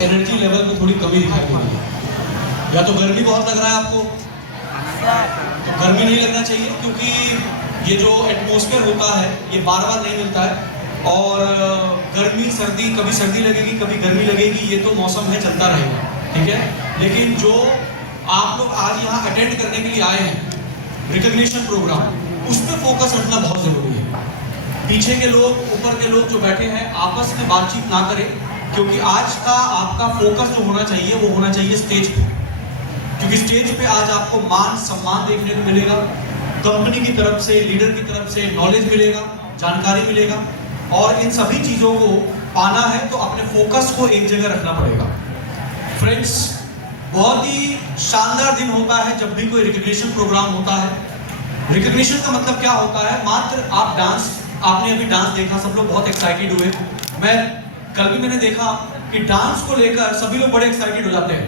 Energy level में थोड़ी कमी दिखाई दे रही है। या तो गर्मी बहुत लग रहा है आपको, तो गर्मी नहीं लगना चाहिए, क्योंकि ये जो एटमॉस्फेयर होता है ये बार बार नहीं मिलता है। और गर्मी सर्दी, कभी सर्दी लगेगी कभी गर्मी लगेगी, ये तो मौसम है, चलता रहेगा, ठीक है। लेकिन जो आप लोग आज यहाँ अटेंड करने के लिए आए हैं, रिकॉग्निशन प्रोग्राम, उस पर फोकस रखना बहुत जरूरी है। पीछे के लोग, ऊपर के लोग जो बैठे हैं, आपस में बातचीत ना करें, क्योंकि आज का आपका फोकस जो होना चाहिए वो होना चाहिए स्टेज पे। क्योंकि स्टेज पे आज आपको मान सम्मान देखने को मिलेगा, कंपनी की तरफ से, लीडर की तरफ से नॉलेज मिलेगा, जानकारी मिलेगा, और इन सभी चीज़ों को पाना है तो अपने फोकस को एक जगह रखना पड़ेगा। फ्रेंड्स, बहुत ही शानदार दिन होता है जब भी कोई रिकॉग्निशन प्रोग्राम होता है। रिकॉग्निशन का मतलब क्या होता है? मात्र आप डांस, आपने अभी डांस देखा, सब लोग बहुत एक्साइटेड हुए। कल भी मैंने देखा कि डांस को लेकर सभी लोग बड़े एक्साइटेड हो जाते हैं,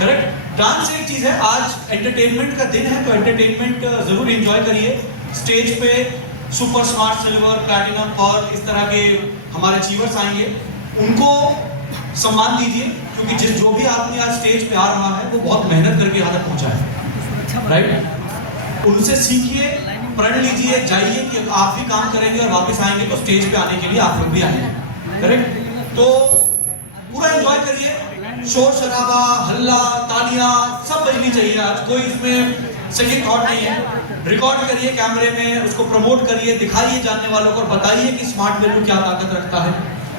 करेक्ट। डांस एक चीज है, आज एंटरटेनमेंट का दिन है तो एंटरटेनमेंट जरूर एंजॉय करिए। स्टेज पे सुपर स्मार्ट, सिल्वर, प्लैटिनम और इस तरह के हमारे अचीवर्स आएंगे, उनको सम्मान दीजिए, क्योंकि जो भी आदमी आज स्टेज पे आ रहा है वो बहुत मेहनत करके यहाँ तक पहुंचा है, राइट। उनसे सीखिए, प्रण लीजिए, जाइए कि आप भी काम करेंगे और वापस आएंगे तो स्टेज पे आने के लिए आप लोग भी आएंगे, करेक्ट। तो पूरा एंजॉय करिए, शोर शराबा, हल्ला, तालियां सब बजनी चाहिए आज, कोई इसमें सेकंड थॉट नहीं है। रिकॉर्ड करिए कैमरे में, उसको प्रमोट करिए, दिखाइए जानने वालों को, बताइए कि स्मार्ट वैल्यू क्या ताकत रखता है।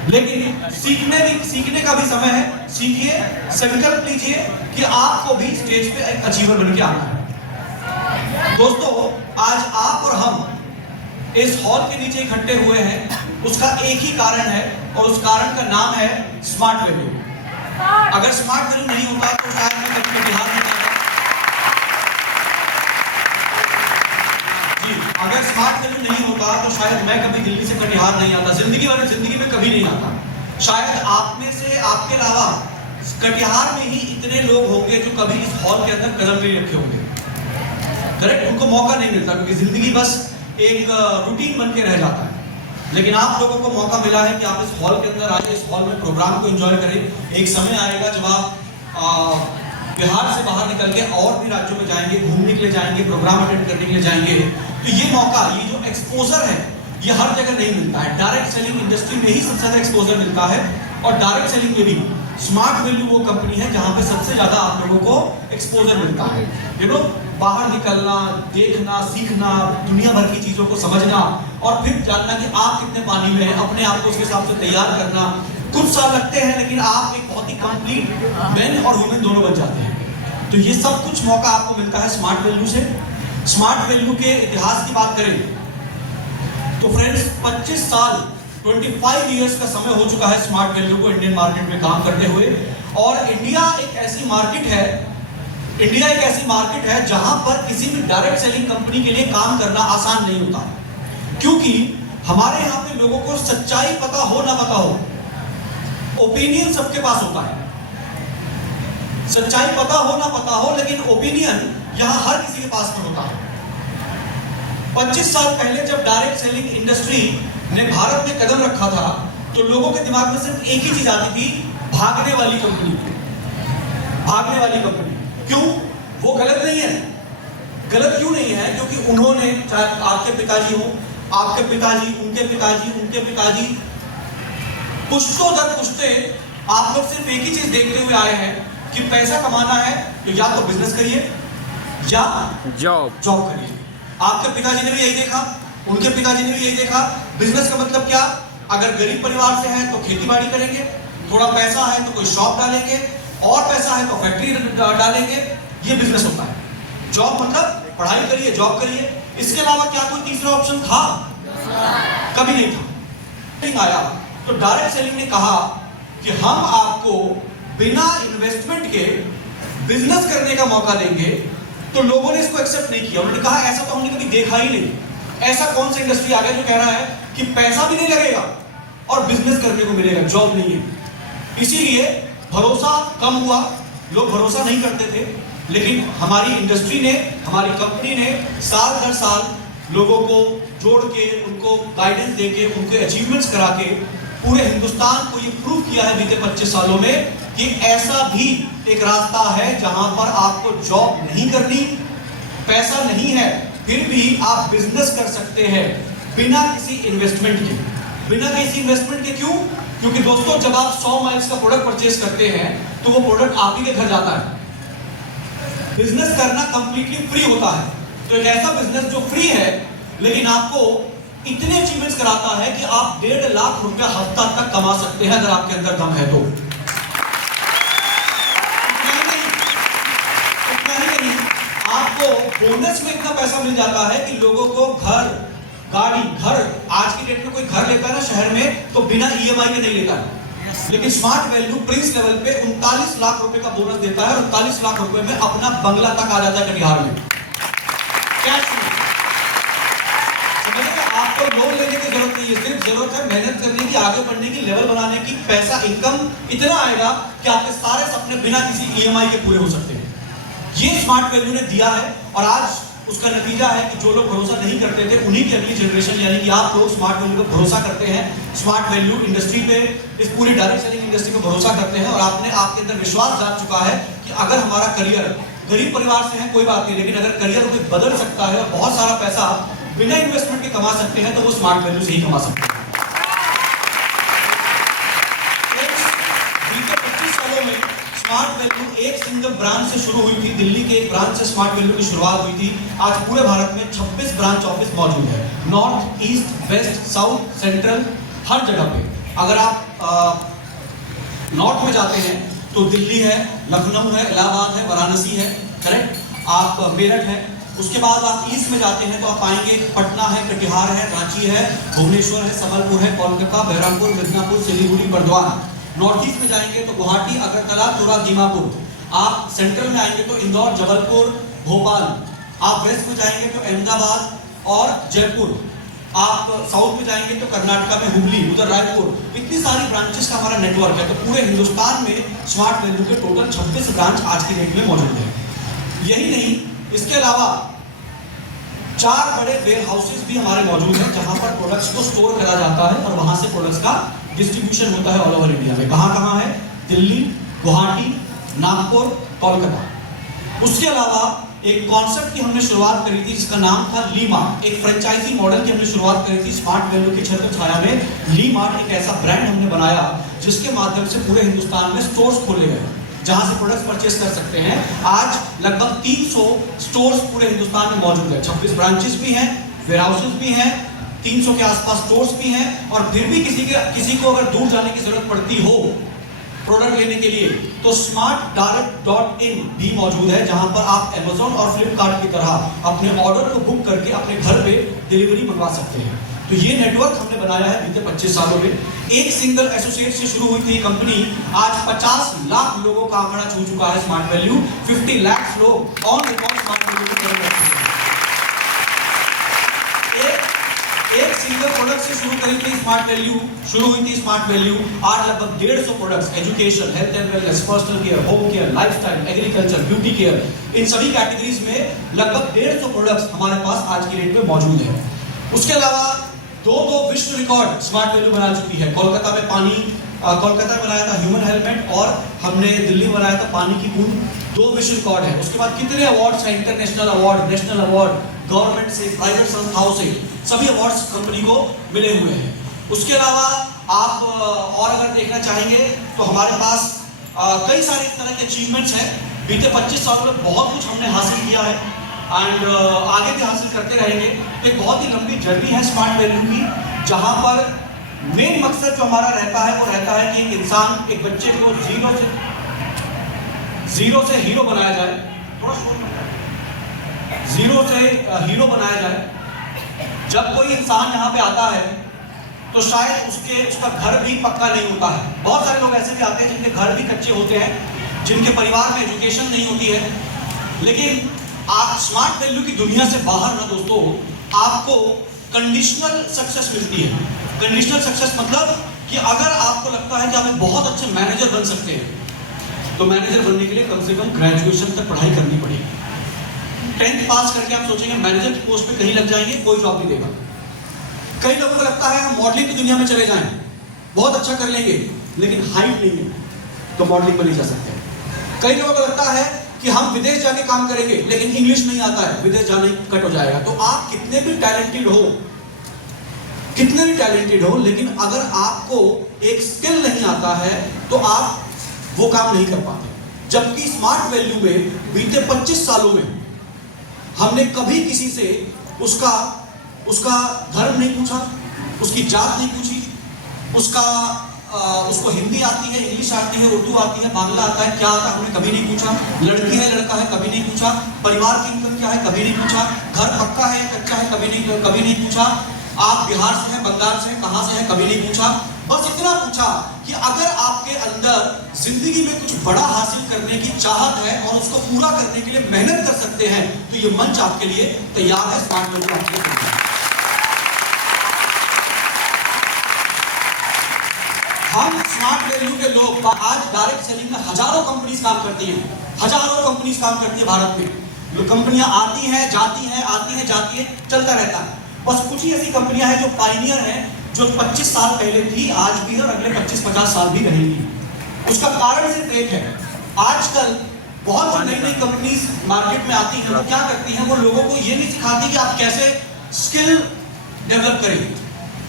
लेकिन सीखने का भी समय है, सीखिए, संकल्प लीजिए कि आपको भी स्टेज पे एक अचीवर बन के आना है। दोस्तों, आज आप और हम इस हॉल के नीचे इकट्ठे हुए हैं, उसका एक ही कारण है, और उस कारण का नाम है स्मार्ट वैल्यू। अगर स्मार्ट वैल्यू नहीं होता तो शायद मैं कभी कटिहार नहीं आता जी। अगर स्मार्ट वैल्यू नहीं होता तो शायद मैं कभी दिल्ली से कटिहार नहीं आता, जिंदगी में कभी नहीं आता। शायद आप में से, आपके अलावा कटिहार में ही इतने लोग होंगे जो कभी इस हॉल के अंदर कदम नहीं रखे होंगे, करेक्ट। उनको मौका नहीं मिलता, क्योंकि जिंदगी बस एक रूटीन बन के रह जाता है। लेकिन आप लोगों को मौका मिला है कि आप इस हॉल के अंदर आए, इस हॉल में प्रोग्राम को एंजॉय करें। एक समय आएगा जब आप बिहार से बाहर निकल के और भी राज्यों में जाएंगे, घूमने के लिए जाएंगे, प्रोग्राम अटेंड करने के लिए जाएंगे, तो ये मौका, ये जो एक्सपोजर है, ये हर जगह नहीं मिलता है। डायरेक्ट सेलिंग इंडस्ट्री में ही सबसे ज्यादा एक्सपोजर मिलता है, और डायरेक्ट सेलिंग में भी स्मार्ट वैल्यू वो कंपनी है जहां पे सबसे ज्यादा आप लोगों को एक्सपोजर मिलता है। यू नो, बाहर निकलना, देखना, सीखना, दुनिया भर की चीजों को समझना, और फिर जानना कि आप कितने पानी में हैं, अपने आप को उसके हिसाब से तैयार करना। कुछ साल लगते हैं, लेकिन आप एक बहुत ही कंप्लीट मैन और वुमेन दोनों बन जाते हैं। तो ये सब कुछ मौका आपको मिलता है स्मार्ट वैल्यू से। स्मार्ट वैल्यू के इतिहास की बात करें तो फ्रेंड्स, 25 साल, 25 इयर्स का समय हो चुका है स्मार्ट वैल्यू को इंडियन मार्केट में काम करते हुए। और इंडिया एक ऐसी मार्केट है जहां पर किसी भी डायरेक्ट सेलिंग कंपनी के लिए काम करना आसान नहीं होता, क्योंकि हमारे यहाँ पे लोगों को सच्चाई पता हो ना पता हो, ओपिनियन सबके पास होता है। सच्चाई पता हो ना पता हो, लेकिन ओपिनियन यहाँ हर किसी के पास में होता है। 25 साल पहले जब डायरेक्ट सेलिंग इंडस्ट्री ने भारत में कदम रखा था, तो लोगों के दिमाग में सिर्फ एक ही चीज आती थी, भागने वाली कंपनी। भागने वाली कंपनी क्यों? वो गलत नहीं है। गलत क्यों नहीं है? क्योंकि उन्होंने, चाहे आपके पिताजी हो, आपके पिताजी, उनके पिताजी, उनके पिताजी, पुश्तों दर पुश्ते आप लोग सिर्फ एक ही चीज देखते हुए आए हैं कि पैसा कमाना है तो या तो बिजनेस करिए या जॉब करिए। आपके पिताजी ने भी यही देखा, उनके पिताजी ने भी यही देखा। बिजनेस का मतलब क्या? अगर गरीब परिवार से है तो खेती बाड़ी करेंगे, थोड़ा पैसा है तो कोई शॉप डालेंगे, और पैसा है तो फैक्ट्री डालेंगे, ये बिजनेस होता है। जॉब मतलब पढ़ाई करिए, जॉब करिए। इसके अलावा क्या कोई तीसरा ऑप्शन था? कभी नहीं था। आया तो डायरेक्ट सेलिंग ने कहा कि हम आपको बिना इन्वेस्टमेंट के बिजनेस करने का मौका देंगे। तो लोगों ने इसको एक्सेप्ट नहीं किया। उन्होंने कहा ऐसा तो हमने कभी देखा ही नहीं। ऐसा कौन सा इंडस्ट्री आ गया जो कह रहा है कि पैसा भी नहीं लगेगा और बिजनेस करने को मिलेगा, जॉब नहीं है। इसीलिए भरोसा कम हुआ, लोग भरोसा नहीं करते थे। लेकिन हमारी इंडस्ट्री ने, हमारी कंपनी ने साल दर साल लोगों को जोड़ के, उनको गाइडेंस देके, उनके अचीवमेंट्स करा के पूरे हिंदुस्तान को ये प्रूव किया है बीते 25 सालों में कि ऐसा भी एक रास्ता है जहां पर आपको जॉब नहीं करनी, पैसा नहीं है, फिर भी आप बिजनेस कर सकते हैं बिना किसी इन्वेस्टमेंट के। बिना किसी इन्वेस्टमेंट के क्यों? क्योंकि दोस्तों जब आप 100 माइल्स का प्रोडक्ट परचेज करते हैं तो वो प्रोडक्ट आप ही के घर जाता है। बिजनेस करना कंप्लीटली फ्री होता है। तो एक ऐसा बिजनेस जो फ्री है लेकिन आपको इतने अचीवमेंट्स कराता है कि आप 1.5 लाख रुपया हफ्ता तक कमा सकते हैं अगर आपके अंदर दम है तो। आपको बोनस में इतना पैसा मिल जाता है कि लोगों को घर, गाड़ी, घर, आज की डेट में कोई घर लेता है ना शहर में तो बिना ईएमआई के नहीं लेता है। लेकिन स्मार्ट वैल्यू प्रिंस लेवल पे 39 लाख रुपए का बोनस देता है और 39 लाख रुपए में अपना बंगला तक आ जाता है कटिहार में कैश में। आपको लोन लेने की जरूरत नहीं है, सिर्फ जरूरत है मेहनत करने की, आगे बढ़ने की, लेवल बनाने की। पैसा इनकम इतना आएगा कि आपके सारे सपने बिना किसी ईएमआई के पूरे हो सकते हैं। ये स्मार्ट वैल्यू ने दिया है और आज उसका नतीजा है कि जो लोग भरोसा नहीं करते थे उन्हीं की अगली जनरेशन यानी कि आप लोग स्मार्ट वैल्यू पर भरोसा करते हैं, स्मार्ट वैल्यू इंडस्ट्री पे, इस पूरी डायरेक्ट सेलिंग इंडस्ट्री पे भरोसा करते हैं और आपके अंदर विश्वास जाग चुका है कि अगर हमारा करियर, गरीब परिवार से है कोई बात नहीं, लेकिन अगर करियर कोई बदल सकता है और बहुत सारा पैसा बिना इन्वेस्टमेंट के कमा सकते हैं तो वो स्मार्ट वैल्यू से ही कमा सकते हैं। बीते 25 सालों में स्मार्ट वैल्यू एक सिंगल ब्रांच से शुरू हुई थी। दिल्ली के एक ब्रांच से स्मार्ट वैल्यू की शुरुआत हुई थी। आज पूरे भारत में 26 ब्रांच ऑफिस मौजूद है, north, east, west, south, central, हर जगह पे। अगर आप नॉर्थ में जाते हैं तो दिल्ली है, लखनऊ है, इलाहाबाद है, वाराणसी है, करेक्ट, आप मेरठ है। उसके बाद आप ईस्ट में जाते हैं तो आप पाएंगे पटना है, कटिहार है, रांची है, भुवनेश्वर है, संबलपुर है, कोलकाता, बहरामपुर, मिदनापुर, सिलीगुड़ी, बर्दवान। नॉर्थ ईस्ट में जाएंगे तो गुवाहाटी, अगरतला, तुरा, दीमापुर। आप सेंट्रल में आएंगे तो इंदौर, जबलपुर, भोपाल। आप वेस्ट में जाएंगे तो अहमदाबाद और जयपुर। आप साउथ में जाएंगे तो कर्नाटका में हुबली, उधर रायपुर। इतनी सारी ब्रांचेस का हमारा नेटवर्क है। तो पूरे हिंदुस्तान में स्मार्ट वैल्यू के टोटल 26 ब्रांच आज की डेट में मौजूद है। यही नहीं, इसके अलावा 4 बड़े वेयर हाउसेस भी हमारे मौजूद हैं जहां पर प्रोडक्ट्स को स्टोर करा जाता है और वहां से प्रोडक्ट्स का डिस्ट्रीब्यूशन होता है ऑल ओवर इंडिया में। कहां है? दिल्ली, गुवाहाटी, नागपुर, कोलकाता। उसके अलावा एक कॉन्सेप्ट की हमने शुरुआत करी थी जिसका नाम था ली मार्ट। एक फ्रेंचाइजी मॉडल की हमने शुरुआत करी थी स्मार्ट वैल्यू की छत्र छाया में। ली मार्ट एक ऐसा ब्रांड हमने बनाया जिसके माध्यम से पूरे हिंदुस्तान में स्टोर्स खोले गए जहां से प्रोडक्ट्स परचेस कर सकते हैं। आज लगभग 300 स्टोर्स पूरे हिंदुस्तान में मौजूद है। 26 ब्रांचेस भी हैं, वेयर हाउसेस भी हैं, 300 के आसपास स्टोर्स भी हैं। और फिर भी किसी को अगर दूर जाने की जरूरत पड़ती हो प्रोडक्ट लेने के लिए तो smartdirect.in भी मौजूद है जहां पर आप Amazon और Flipkart की तरह अपने ऑर्डर को बुक करके अपने घर पे डिलीवरी मंगवा सकते हैं। तो ये नेटवर्क हमने बनाया है बीते 25 सालों में। एक सिंगल एसोसिएट से शुरू हुई थी कंपनी, आज 50 लाख लोगों का आंकड़ा छू चुका है स्मार्ट वैल्यू। 50 लाख लोग ऑन रिकॉर्ड स्मार्ट वैल्यू को कर रहे हैं। एक सिंगल प्रोडक्ट से शुरू करी थी स्मार्ट वैल्यू, शुरू हुई थी स्मार्ट वैल्यू। आज लगभग 150 products, education, health and wellness, personal care, home care, lifestyle, agriculture, beauty care, इन सभी कैटेगरीज में लगभग 150 प्रोडक्ट्स हमारे पास आज की डेट में मौजूद है। उसके अलावा दो विश्व रिकॉर्ड स्मार्ट वैल्यू बना चुकी है। कोलकाता में कोलकाता में बनाया था ह्यूमन हेलमेट और हमने दिल्ली में बनाया था पानी की बूंद। 2 विश्व रिकॉर्ड है। उसके बाद कितने अवार्ड्स हैं, international award, national award, government से, प्राइवेट संस्थाओं से, सभी अवार्ड्स कंपनी को मिले हुए हैं। उसके अलावा आप और अगर देखना चाहेंगे तो हमारे पास कई सारे इस तरह के अचीवमेंट्स हैं। बीते 25 सालों में बहुत कुछ हमने हासिल किया है एंड आगे भी हासिल करते रहेंगे। एक बहुत ही लंबी जर्नी है स्मार्ट वैल्यू की, जहां पर मेन मकसद जो हमारा रहता है वो रहता है कि एक इंसान, एक बच्चे को जीरो से हीरो बनाया जाए। थोड़ा जीरो से हीरो बनाया जाए। जब कोई इंसान यहाँ पे आता है तो शायद उसका घर भी पक्का नहीं होता है। बहुत सारे लोग ऐसे भी आते हैं जिनके घर भी कच्चे होते हैं, जिनके परिवार में एजुकेशन नहीं होती है। लेकिन आप स्मार्ट वैल्यू की दुनिया से बाहर ना दोस्तों, आपको कंडीशनल सक्सेस मिलती है। कंडीशनल सक्सेस मतलब कि अगर आपको लगता है कि आप एक बहुत अच्छे मैनेजर बन सकते हैं तो मैनेजर बनने के लिए कम से कम ग्रेजुएशन तक पढ़ाई करनी पड़ेगी। 10th पास करके आप सोचेंगे मैनेजर की पोस्ट पे कहीं लग जाएंगे, कोई जॉब नहीं देगा। कई लोगों को लगता है हम मॉडलिंग की दुनिया में चले जाएं, बहुत अच्छा कर लेंगे, लेकिन हाइट नहीं है तो मॉडलिंग में नहीं जा सकते। कई लोगों को लगता है कि हम विदेश जाके काम करेंगे, लेकिन इंग्लिश नहीं आता है, विदेश जाने कट हो जाएगा। तो आप कितने भी टैलेंटेड हो, लेकिन अगर आपको एक स्किल नहीं आता है तो आप वो काम नहीं कर पाते। जबकि स्मार्ट वैल्यू में बीते 25 सालों में हमने कभी किसी से उसका धर्म नहीं पूछा, उसकी जात नहीं पूछी, उसको हिंदी आती है, इंग्लिश आती है, उर्दू आती है, बांग्ला आता है, क्या आता है हमने कभी नहीं पूछा। लड़की है लड़का है कभी नहीं पूछा। परिवार की इनकम क्या है कभी नहीं पूछा। घर पक्का है कच्चा है कभी नहीं पूछा। आप बिहार से हैं, बंगाल से हैं, कहां से हैं कभी नहीं पूछा। बस इतना पूछा कि अगर आपके अंदर जिंदगी में कुछ बड़ा हासिल करने की चाहत है और उसको पूरा करने के लिए मेहनत कर सकते हैं तो ये मंच आपके लिए तैयार है। स्मार्ट वैल्यू आपके लिए हम स्मार्ट वैल्यू के लोग आज डायरेक्ट सेलिंग में हजारों कंपनीज काम करती हैं, भारत में। कंपनियां आती हैं जाती हैं, चलता रहता है। बस कुछ ही ऐसी कंपनियां हैं जो पायनियर हैं, जो 25 साल पहले थी, आज भी है और अगले 25-50 साल भी रहेंगी। उसका कारण सिर्फ एक है, आजकल बहुत सी नई कंपनीज मार्केट में आती हैं, वो क्या करती हैं, वो लोगों को ये नहीं सिखाती कि आप कैसे स्किल डेवलप करें।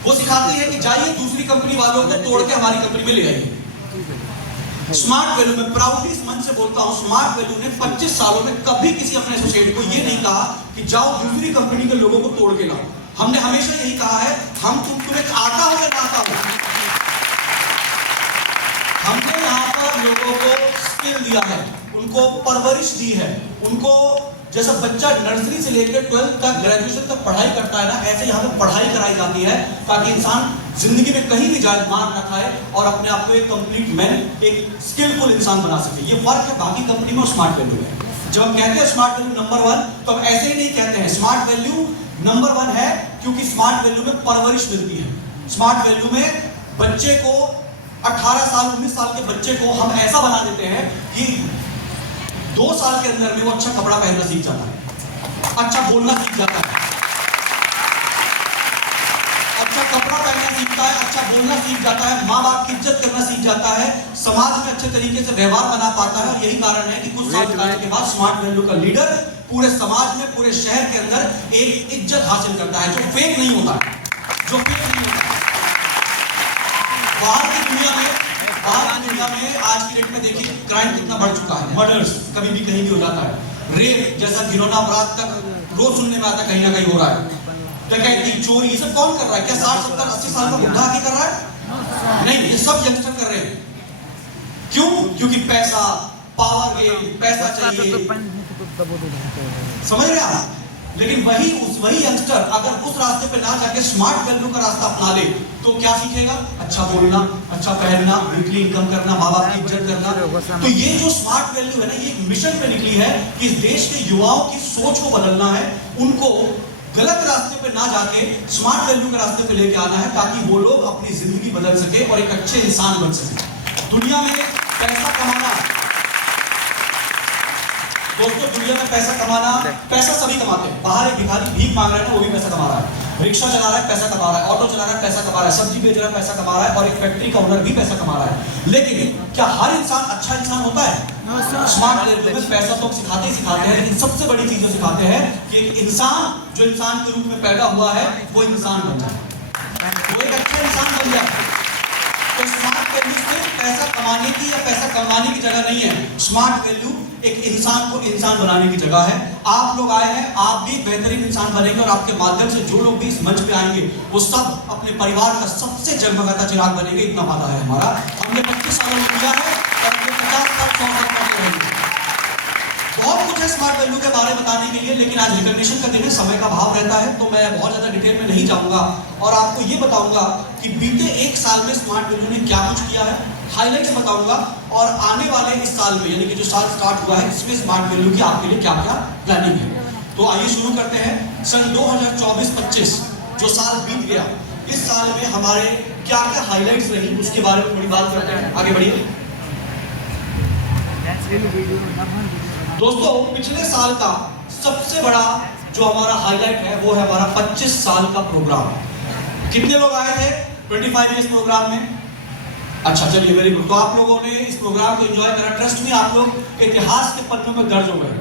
वो सिखाती है कि जाइए दूसरी कंपनी वालों को तोड़ के हमारी कंपनी में ले आइए। स्मार्ट वैल्यू में प्राउडली इस मंच से बोलता हूं, स्मार्ट वैल्यू ने 25 सालों में कभी किसी अपने एसोसिएट को ये नहीं कहा कि जाओ दूसरी कंपनी के लोगों को तोड़ के लाओ। हमने हमेशा यही कहा है, तुम्हें आता हो या ना आता हो, हमने यहाँ पर लोगों को स्किल दिया है, उनको परवरिश दी है। उनको जैसा बच्चा नर्सरी से लेकर 12th तक, ग्रेजुएशन तक पढ़ाई करता है ना, ऐसे यहाँ पे पढ़ाई कराई जाती है ताकि इंसान जिंदगी में कहीं भी जाए मार ना खाए और अपने आप को एक कंप्लीट मैन, एक स्किलफुल इंसान बना सके। ये फर्क है बाकी कंपनी में और स्मार्ट वैल्यू है। जब हम कहते हैं स्मार्ट वैल्यू नंबर 1, तो हम ऐसे ही नहीं कहते हैं। स्मार्ट वैल्यू नंबर 1 है क्योंकि स्मार्ट वैल्यू में परवरिश मिलती है। स्मार्ट वैल्यू में बच्चे को 18 साल 19 साल के बच्चे को हम ऐसा बना देते हैं कि 2 साल के अंदर में वो अच्छा कपड़ा पहनना सीख जाता है, अच्छा बोलना सीख जाता है, अच्छा कपड़ा पहनना सीखता है, अच्छा बोलना सीख जाता है, माँ बाप की इज्जत करना सीख जाता है, समाज में अच्छे तरीके से व्यवहार बना पाता है। और यही कारण है कि कुछ साल गुजरने के बाद स्मार्ट वैल्यू का लीडर पूरे समाज में, पूरे शहर के अंदर एक इज्जत हासिल करता है, जो फेक नहीं होता है, बाहर की दुनिया में आज की डेट में देखिए क्राइम कितना बढ़ चुका है। मर्डर्स कभी भी कहीं भी हो जाता है, रेप जैसा घिनौना अपराध तक रोज सुनने में आता कहीं ना कहीं हो रहा है। डकैती, चोरी, ये सब कौन कर रहा है? क्या 60, 70, 80 साल का बुढ़ा आके कर रहा है? नहीं, ये सब यंगस्टर कर रहे हैं। क्यों? क्योंकि पैसा, पावर गेम, पैसा चाहिए, समझ रहे आप? लेकिन वही यंगस्टर अगर उस रास्ते पे ना जाके स्मार्ट वैल्यू का रास्ता अपना ले तो क्या सीखेगा? अच्छा बोलना, अच्छा पहनना, वीकली इनकम करना, माँ बाप की इज्जत करना। तो ये जो स्मार्ट वैल्यू है ना, ये एक मिशन पे निकली है कि इस देश के युवाओं की सोच को बदलना है, उनको गलत रास्ते पे ना जाके स्मार्ट वैल्यू के रास्ते पे लेके आना है, ताकि वो लोग अपनी जिंदगी बदल सके और एक अच्छे इंसान बन सके। दुनिया में पैसा कमाना, दोस्तों दुनिया में पैसा सभी कमाते हैं। बाहर एक भिखारी भीख मांग रहा है ना, वो भी पैसा कमा रहा है। रिक्शा चला रहा है पैसा कमा रहा है, ऑटो चला रहा है पैसा कमा रहा है, सब्जी बेच रहा है पैसा कमा रहा है, और एक फैक्ट्री का ओनर भी पैसा कमा रहा है। लेकिन क्या हर इंसान अच्छा इंसान होता है? स्मार्ट वैल्यू में पैसा तो सिखाते हैं, लेकिन सबसे बड़ी चीज जो सिखाते हैं कि इंसान जो इंसान के रूप में पैदा हुआ है वो इंसान बन जाए, वो एक अच्छा इंसान बन जाए। तो स्मार्ट वैल्यू सिर्फ पैसा कमाने की या पैसा कमाने की जगह नहीं है। स्मार्ट वैल्यू एक इंसान को इंसान बनाने की जगह है। आप लोग आए हैं, आप भी बेहतरीन इंसान बनेंगे और आपके माध्यम से जो लोग भी इस मंच पे आएंगे वो सब अपने परिवार का सबसे जगमगाता चिराग बनेंगे। इतना वादा है हमारा, हमने 25 सालों में किया है और हमने 50 साल 100 साल करते रहेंगे। बहुत कुछ है स्मार्ट वैल्यू के बारे में बताने के लिए, लेकिन आज रिकॉग्निशन का दिन है, समय का भाव रहता है, तो मैं बहुत ज्यादा डिटेल में नहीं जाऊंगा और आपको ये बताऊंगा कि बीते 1 साल में स्मार्ट वैल्यू ने क्या कुछ किया है, हाइलाइट्स बताऊंगा, और आने वाले इस साल में यानी कि जो साल स्टार्ट हुआ है इसमें स्मार्ट वैल्यू की आपके लिए क्या क्या प्लानिंग है। तो आइए शुरू करते हैं। सन 2024-25 जो साल बीत गया, इस साल में हमारे क्या क्या हाइलाइट्स रही उसके बारे में थोड़ी बात करते हैं। आगे बढ़िए दोस्तों। पिछले साल का सबसे बड़ा जो हमारा हाईलाइट है वो है हमारा 25 साल का प्रोग्राम। कितने लोग आए थे 25 इयर्स प्रोग्राम में? अच्छा चलिए, वेरी गुड। तो आप लोगों ने इस प्रोग्राम को एंजॉय करा। ट्रस्ट में आप लोग इतिहास के पन्नों में दर्ज हो गए।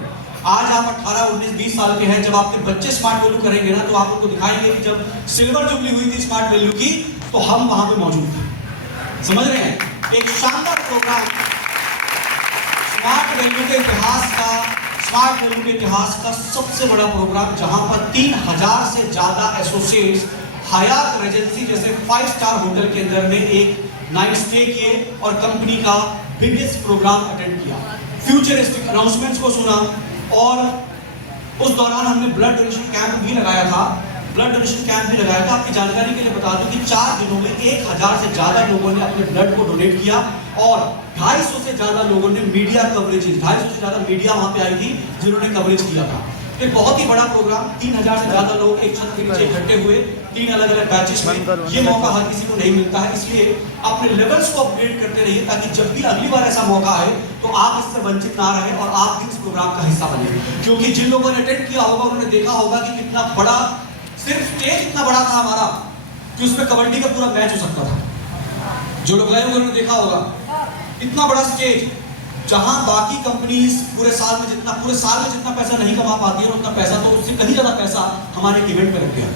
आज आप 18, 19, 20 साल के हैं। जब आपके बच्चे स्मार्ट वैल्यू करेंगे ना, तो आप उनको दिखाएंगे कि जब सिल्वर जुबली हुई थी स्मार्ट वैल्यू की, तो हम वहां पे मौजूद थे। समझ रहे हैं? एक शानदार प्रोग्राम स्मार्ट वैल्यू के इतिहास का, स्मार्ट वैल्यू के इतिहास का सबसे बड़ा प्रोग्राम, जहां पर 3000 से ज्यादा एसोसिएट्स हयात रेजेंसी जैसे 5 स्टार होटल के अंदर में एक नाइट स्टे किए और कंपनी का बिगेस्ट प्रोग्राम अटेंड किया। फ्यूचरिस्टिक अनाउंसमेंट्स को सुना और उस दौरान हमने ब्लड डोनेशन कैंप भी लगाया था। आपकी जानकारी के लिए बता दूं कि 4 दिनों में 1000 से ज्यादा लोगों ने अपने ब्लड को डोनेट किया और 250 से ज्यादा लोगों ने मीडिया कवरेज, 250 से ज्यादा मीडिया वहां पे आई थी जिन्होंने कवरेज किया था। एक बहुत ही बड़ा प्रोग्राम, 3000 से ज्यादा लोग एक छत के नीचे इकट्ठे हुए 3 अलग अलग बैचेस में। ये मौका हर किसी को नहीं मिलता है, इसलिए अपने लेवल्स को अपग्रेड करते रहिए ताकि जब भी अगली बार ऐसा मौका आए तो आप इससे वंचित ना रहें और आप भी इस प्रोग्राम का हिस्सा बने। क्योंकि जिन लोगों ने अटेंड किया होगा उन्होंने देखा होगा कि कितना बड़ा, सिर्फ स्टेज इतना बड़ा था हमारा कि उसमें कबड्डी का पूरा मैच हो सकता था। जो लोग गए होंगे उन्होंने देखा होगा इतना बड़ा स्टेज, जहां बाकी कंपनीज पूरे साल में जितना पैसा नहीं कमा पाती है, उतना पैसा, तो उससे कहीं ज्यादा पैसा हमारे इवेंट पे रख दिया।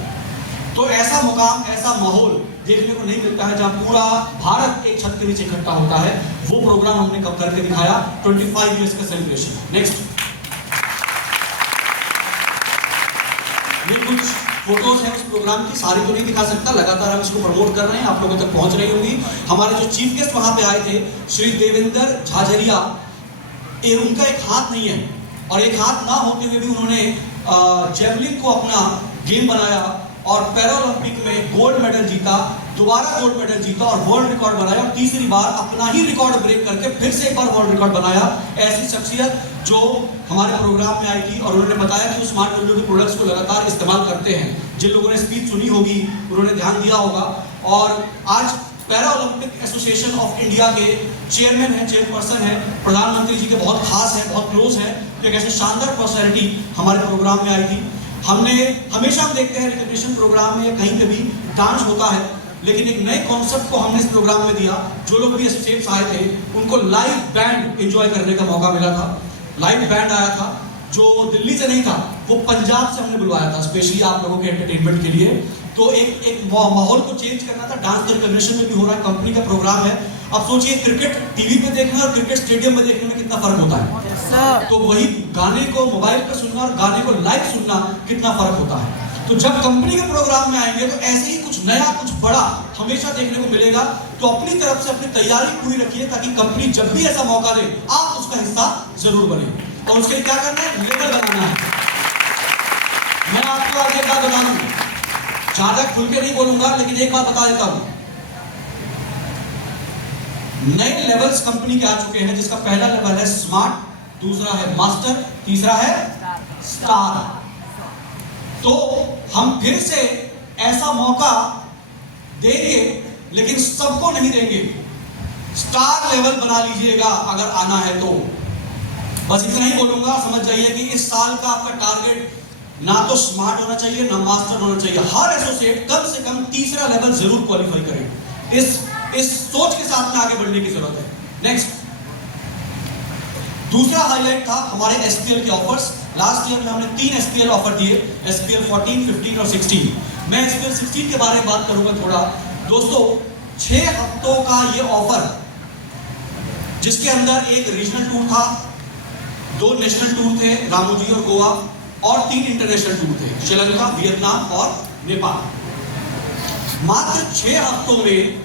तो ऐसा मुकाम, ऐसा माहौल देखने को नहीं मिलता है जहां पूरा भारत एक छत के नीचे इकट्ठा होता है। वो प्रोग्राम हमने कब करके दिखाया, 25 ईयर्स का सेलिब्रेशन। नेक्स्ट, ये कुछ फोटोज हैं उस प्रोग्राम की, सारी तो नहीं दिखा सकता, लगातार हम इसको प्रमोट कर रहे हैं, आप लोगों तक पहुंच रही होंगी। हमारे जो चीफ गेस्ट वहां पे आए थे, श्री देवेंद्र झाझरिया, उनका एक हाथ नहीं है और एक हाथ ना होते हुए भी उन्होंने जेवलिन को अपना गेम बनाया और पैरा ओलंपिक में गोल्ड मेडल जीता, दोबारा गोल्ड मेडल जीता और वर्ल्ड रिकॉर्ड बनाया और तीसरी बार अपना ही रिकॉर्ड ब्रेक करके फिर से एक बार वर्ल्ड रिकॉर्ड बनाया। ऐसी शख्सियत जो हमारे प्रोग्राम में आई थी और उन्होंने बताया कि वो स्मार्ट वैल्यू के प्रोडक्ट्स को लगातार इस्तेमाल करते हैं। जिन लोगों ने स्पीच सुनी होगी उन्होंने ध्यान दिया होगा। और आज para Olympic association of India के चेयरमैन हैं, चेयरपर्सन हैं, प्रधानमंत्री जी के बहुत खास हैं, बहुत क्लोज हैं। तो एक ऐसे शानदार पर्सनैलिटी हमारे प्रोग्राम में आई थी। हमेशा हम देखते हैं रिकग्निशन प्रोग्राम में कहीं पे भी डांस होता है, लेकिन एक नए कॉन्सेप्ट को हमने इस प्रोग्राम में दिया। जो लोग भी एसोसिएट्स आए थे उनको लाइव बैंड एंजॉय करने का मौका मिला था। लाइव बैंड आया था जो दिल्ली से नहीं था, वो पंजाब से हमने बुलवाया था स्पेशली आप लोगों के एंटरटेनमेंट के लिए। तो एक माहौल को चेंज करना था। डांस तो रिकग्निशन में भी हो रहा है, कंपनी का प्रोग्राम है। अब सोचिए क्रिकेट टीवी पे देखना और क्रिकेट स्टेडियम में देखने में कितना फर्क होता है। तो वही गाने को मोबाइल पर सुनना और गाने को लाइव सुनना कितना फर्क होता है। तो जब कंपनी के प्रोग्राम में आएंगे तो ऐसे ही कुछ नया, कुछ बड़ा हमेशा देखने को मिलेगा। तो अपनी तरफ से अपनी तैयारी पूरी रखिए ताकि कंपनी जब भी ऐसा मौका दे आप उसका हिस्सा जरूर बने। और उसके लिए क्या करना है, लेवल बनाना है। मैं आपको आज एक बात बता दूं, ज्यादा खुल के नहीं बोलूंगा, लेकिन एक बात बता देता हूं, नए लेवल्स कंपनी के आ चुके हैं, जिसका पहला लेवल है स्मार्ट, दूसरा है मास्टर, तीसरा है स्टार। तो हम फिर से ऐसा मौका देंगे, लेकिन सबको नहीं देंगे। स्टार लेवल बना लीजिएगा अगर आना है तो। बस इतना ही बोलूंगा, समझ जाइए कि इस साल का आपका टारगेट ना तो स्मार्ट होना चाहिए ना मास्टर होना चाहिए। हर एसोसिएट कम से कम तीसरा लेवल जरूर क्वालिफाई करें। इस सोच के साथ में आगे बढ़ने की जरूरत है। नेक्स्ट, दूसरा हाईलाइट था हमारे एसपीएल के ऑफर्स। लास्ट ईयर में हमने 3 एसपीएल ऑफर दिए, एसपीएल 14, 15 और 16। मैं एसपीएल 16 के बारे में बात करूंगा थोड़ा। दोस्तों, 6 हफ्तों का ये ऑफर, जिसके अंदर एक रीजनल टूर था, 2 नेशनल टूर थे, रामोजी और गोवा, और 3 इंटरनेशनल टूर थे, श्रीलंका, वियतनाम और नेपाल। मात्र 6 हफ्तों में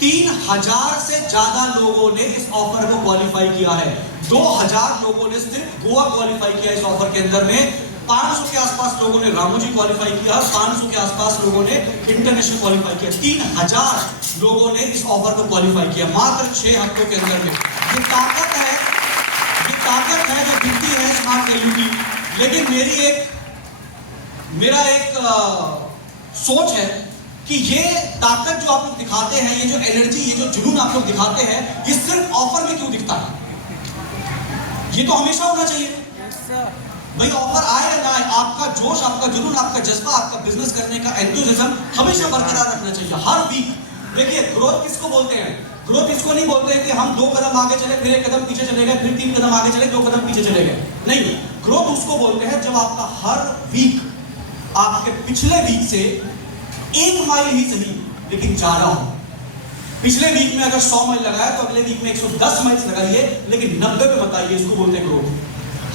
3000 से ज्यादा लोगों ने इस ऑफर को क्वालिफाई किया है। 2000 लोगों ने सिर्फ गोवा क्वालिफाई किया इस ऑफर के अंदर में। 500 के आसपास लोगों ने रामोजी क्वालिफाई किया, 500 के आसपास लोगों ने इंटरनेशनल क्वालिफाई किया। 3000 लोगों ने इस ऑफर को क्वालिफाई किया मात्र 6 हफ्तों के अंदर में। ये ताकत है जो दिखती है स्मार्ट वैल्यू की। लेकिन मेरा एक सोच है कि ये ताकत जो आप लोग दिखाते हैं, ये जो एनर्जी, ये जो जुनून आप लोग दिखाते हैं, ये सिर्फ ऑफर में क्यों दिखता है? ये तो हमेशा होना चाहिए। भाई ऑफर आए या ना आए, आपका जोश, आपका जुनून, आपका जज्बा, आपका बिजनेस करने का एंथुसिज्म हमेशा बरकरार रखना चाहिए हर वीक। देखिए, ग्रोथ किसको बोलते हैं? ग्रोथ इसको नहीं बोलते हैं कि हम 2 कदम आगे चले, फिर 1 कदम पीछे चले गए, फिर 3 कदम आगे चले, 2 कदम पीछे चले गए। नहीं, ग्रोथ उसको बोलते हैं जब आपका हर वीक आपके पिछले वीक से 1 माइल ही सही लेकिन ज्यादा हो। पिछले वीक में अगर 100 माइल लगाया तो अगले वीक में 110 माइल्स लगाइए, लेकिन 90 पे बताइए। इसको बोलते हैं ग्रोथ।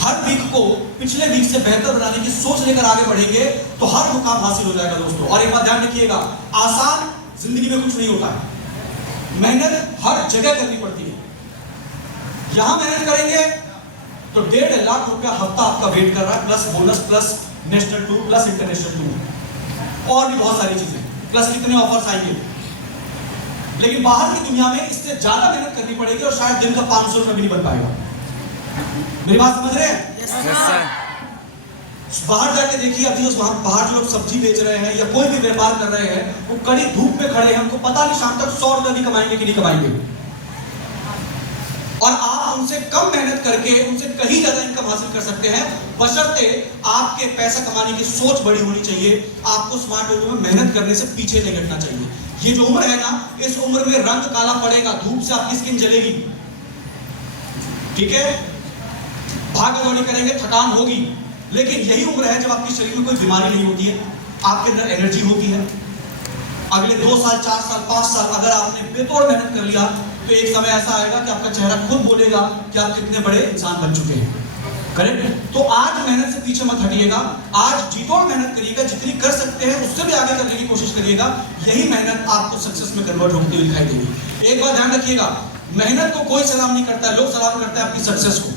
हर वीक को पिछले वीक से बेहतर बनाने की सोच लेकर आगे बढ़ेंगे तो हर मुकाम हासिल हो जाएगा दोस्तों। और एक बात ध्यान रखिएगा, आसान जिंदगी में कुछ नहीं होता है, मेहनत हर जगह करनी पड़ती है। यहां मेहनत करेंगे तो 1.5 लाख रुपया हफ्ता आपका वेट कर रहा है, plus bonus, plus national tour, plus international tour, और भी बहुत सारी चीजें, प्लस कितने ऑफर्स आएंगे। लेकिन बाहर की दुनिया में इससे ज्यादा मेहनत करनी पड़ेगी और शायद दिन का 500 रुपये भी नहीं बन पाएगा। मेरी बात समझ रहे हैं? Yes, sir. बाहर जाके देखिए, अभी उस बाहर जो लोग सब्जी बेच रहे हैं या कोई भी व्यापार कर रहे हैं, वो कड़ी धूप में खड़े हैं, उनको पता नहीं शाम तक 100 रुपये भी कमाएंगे कि नहीं कमाएंगे। और आप उनसे कम मेहनत करके उनसे कहीं ज्यादा इनकम हासिल कर सकते हैं, बशर्ते आपके पैसा कमाने की सोच बड़ी होनी चाहिए। आपको स्मार्ट वे में मेहनत करने से पीछे नहीं हटना चाहिए। ये जो उम्र है ना, इस उम्र में रंग काला पड़ेगा, धूप से आपकी स्किन जलेगी, ठीक है, भागा दौड़ी करेंगे, थकान होगी, लेकिन यही उम्र है जब आपके शरीर में कोई बीमारी नहीं होती है, आपके अंदर एनर्जी होती है। अगले 2 साल, 4 साल, 5 साल अगर आपने बेतौड़ मेहनत कर लिया तो एक समय ऐसा आएगा कि आपका चेहरा खुद बोलेगा कि आप कितने बड़े इंसान बन चुके हैं। करेक्ट? तो आज मेहनत से पीछे मत हटिएगा, आज जीतोड़ मेहनत करिएगा, जितनी कर सकते हैं उससे भी आगे करने की कोशिश करिएगा। यही मेहनत आपको सक्सेस में कन्वर्ट होती हुई दिखाई देगी। एक बात ध्यान रखिएगा, मेहनत को कोई सलाम नहीं करता है, लोग सलाम करते हैं आपकी सक्सेस को।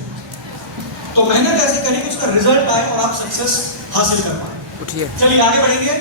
तो मेहनत ऐसे करिए कि उसका रिजल्ट आए और आप सक्सेस हासिल कर पाए। उठिए। चलिए आगे बढ़ेंगे।